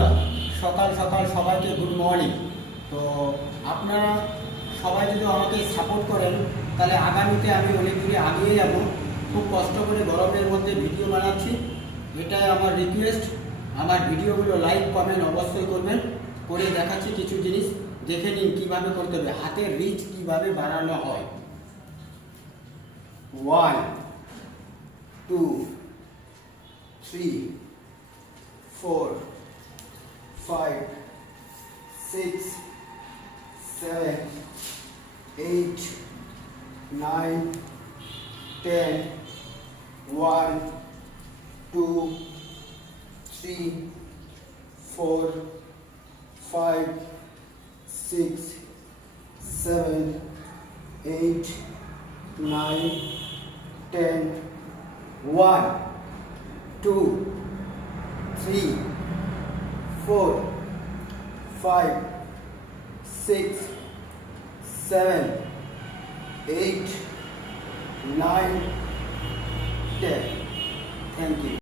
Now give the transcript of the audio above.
বন্ধুরা, সকাল সকাল সবাইকে গুড মর্নিং। তো আপনারা সবাই যদি আমাকে সাপোর্ট করেন তাহলে আগামীতে আমি অনেক দূরে এগিয়ে যাব। খুব কষ্ট করে গরমের মধ্যে ভিডিও বানাচ্ছি, এটাই আমার রিকোয়েস্ট। আমার ভিডিওগুলো লাইক কমেন্ট অবশ্যই করবেন। করে দেখাচ্ছি কিছু জিনিস, দেখে নিন কীভাবে করতে হবে, হাতের রিচ কীভাবে বাড়ানো হয়। 1 2 3 4 5 6 7 8 9 10 1 2 3 4 5 6 7 8 9 10 1 2 3 4 5 6 7 8 9 10. Thank you.